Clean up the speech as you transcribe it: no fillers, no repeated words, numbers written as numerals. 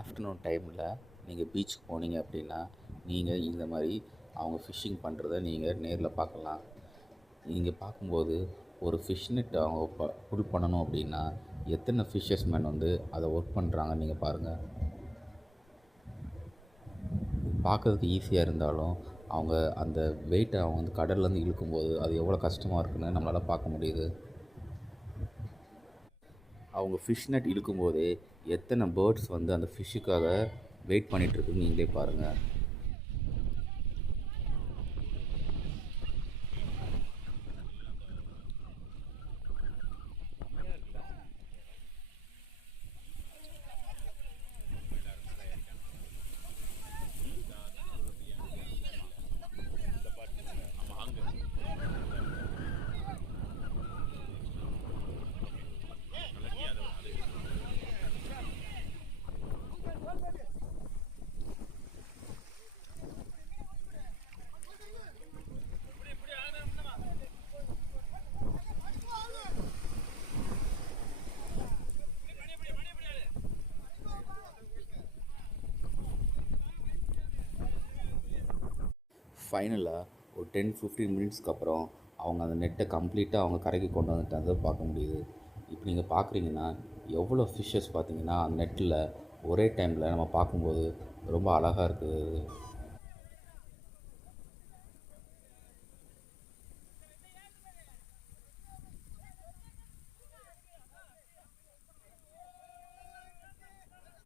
Afternoon டைமில் நீங்கள் பீச்சுக்கு போனீங்க அப்படின்னா நீங்கள் இந்த மாதிரி அவங்க ஃபிஷ்ஷிங் பண்ணுறத நீங்கள் நேரில் பார்க்கலாம். நீங்கள் பார்க்கும்போது ஒரு ஃபிஷ் நெட் அவங்க புல் பண்ணணும் அப்படின்னா எத்தனை ஃபிஷ்ஷஸ் மேன் வந்து அதை ஒர்க் பண்ணுறாங்கன்னு நீங்கள் பாருங்கள். பார்க்குறதுக்கு ஈஸியாக இருந்தாலும் அவங்க அந்த வெயிட்டை அவங்க வந்து கடல்லேருந்து இழுக்கும்போது அது எவ்வளோ கஷ்டமாக இருக்குன்னு நம்மளால் பார்க்க முடியுது. அவங்க ஃபிஷ் நெட் இழுக்கும்போதே எத்தனை பேர்ட்ஸ் வந்து அந்த ஃபிஷ்ஷுக்காக வெயிட் பண்ணிகிட்ருக்குன்னு நீங்களே பாருங்கள். ஃபைனலாக ஒரு 10-15 மினிட்ஸ்க்கு அப்புறம் அவங்க அந்த நெட்டை கம்ப்ளீட்டாக அவங்க கரைக்கு கொண்டு வந்துட்டு பார்க்க முடியுது. இப்போ நீங்கள் பார்க்குறீங்கன்னா எவ்வளோ ஃபிஷ்ஷஸ் பார்த்தீங்கன்னா அந்த நெட்டில் ஒரே டைமில் நம்ம பார்க்கும்போது ரொம்ப அழகாக இருக்குது.